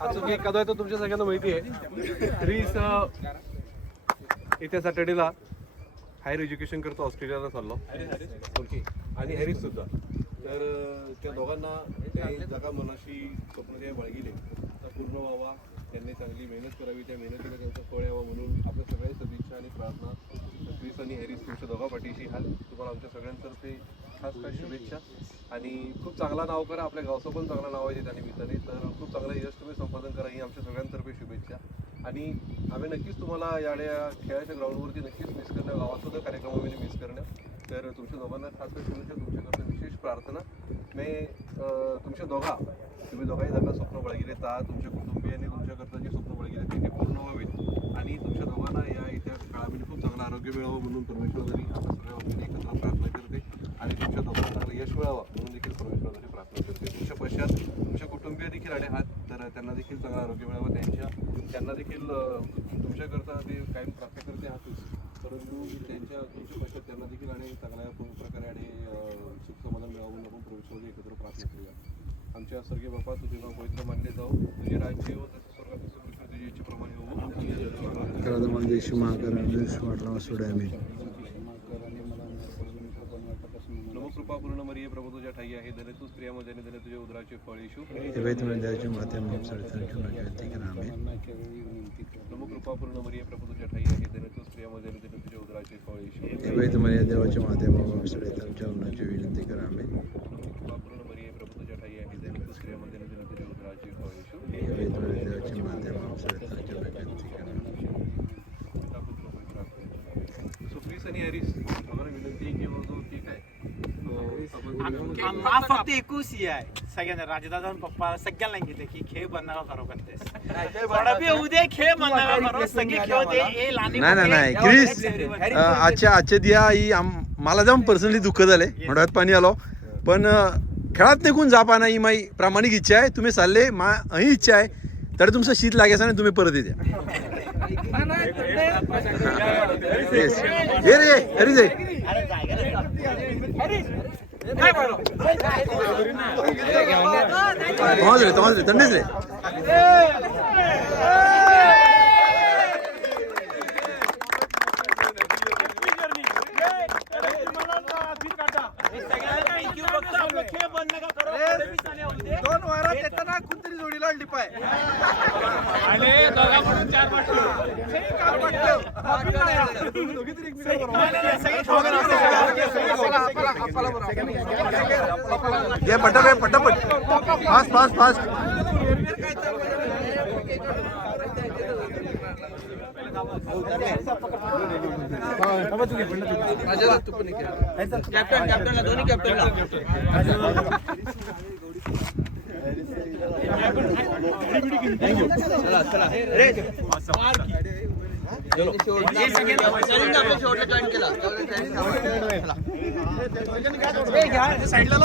आजचा केक कधी आहे तो तुमच्या सगळ्यांना माहिती आहे. हरीस येत्या सॅटर्डेला हायर एज्युकेशन करतो, ऑस्ट्रेलियाला चाललो. ओके. आणि हॅरिस सुद्धा. तर त्या दोघांना काही जागा मनाशी स्वप्न जे बाळगिले तर पूर्ण व्हावा, त्यांनी चांगली मेहनत करावी, त्या मेहनतीला त्यांचा फळ यावं म्हणून आपल्या सगळ्या सदिच्छा आणि प्रार्थना. क्रिस आणि हॅरिस तुमच्या दोघा पाठीशी हाल. तुम्हाला आमच्या सगळ्यांतर्फे खास खास शुभेच्छा. आणि खूप चांगला नाव करा, आपल्या गावचं पण चांगलं नाव आहे त्या निमित्ताने. तर खूप चांगलं यश तुम्ही संपादन करा ही आमच्या सगळ्यांतर्फे शुभेच्छा. आणि आम्ही नक्कीच तुम्हाला या खेळाच्या ग्राउंडवरती नक्कीच मिस करणार, गावात सुद्धा कार्यक्रम आम्ही मिस करणार. तर तुमच्या दोघांना खास खास शुभेच्छा, तुमच्याकडे विशेष प्रार्थना. तुमच्या तुम्ही दोघाही जागा स्वप्न बळगिले ता तुमच्या कुटुंबियांनी तुमच्याकरता जे स्वप्न बळगिले ते पूर्ण व्हावेत. आणि तुमच्या दोघांना या येत्या काळामध्ये खूप चांगलं आरोग्य मिळावं म्हणून परमेश्वराने आपल्या सगळ्या वतीने एकत्र प्रार्थना करते. आणि तुमच्या दोघांना चांगलं यश मिळावं म्हणून देखील परमेश्वराने प्रार्थना करते. तुमच्या पश्चात तुमच्या कुटुंबीय देखील आले आहात, तर त्यांना देखील चांगलं आरोग्य मिळावं. त्यांना देखील तुमच्याकरता ते कायम प्रार्थना करते आहातच, परंतु तुमच्या पश्चात त्यांना देखील आणि चांगल्या प्रकारे आणि सुखसमाधान मिळावं म्हणून आपण परमेश्वराने एकत्र प्रार्थना करूया. आमच्या स्वर्गीय बापा, तुझे नाव पवित्र मानले जाऊ, तुझे राज्य हो, तसे स्वर्गात तुझ्या इच्छेप्रमाणे होऊ. कृपा पूर्ण मरिये, प्रभू तुझ्या ठाई आहे, धने तू स्त्रियामध्ये धने तुझे उदराचे फळ येशू. कृपा पूर्ण मरिये, प्रभू तुझ्या ठाई आहे, धने तू स्त्रियामध्ये धने तुझे उदराचे फळ येशू. देवाच्या माते विनंती करा. कृपा पूर्ण मरिये, प्रभू तुझ्या ठाई आहे, धने तू स्त्रियामध्ये धने तुझे उदराचे फळ येशू. सुप्रीस आणि हॅरिस आम्हाला विनंती आहे की जो केक आहे फक्त एकूच ही आहे सगळ्यांना, राजदादा पप्पा सगळ्यांना सांगितलं की खेळ बनणार करो करतेस उद्या खेळ बनणार करो सगळे खेळ दे. नाही क्रिस, आजच्या दिया ही मला जाऊन पर्सनली दुःख झाले, डोळ्यात पाणी आलो. पण खेळात निघून जा पाना ही माई प्रामाणिक इच्छा आहे. तुम्ही चालले ही इच्छा आहे, तर तुमचं शीत लागायचं नाही, तुम्ही परत येत्या. ये रे हरी जे तमाज रे थंडीच रे. दोन वारात येताना कुठतरी जोडीला आणली पाय पटापट फास्ट फास्ट. कॅप्टनला दोन्ही कॅप्टनला साईडला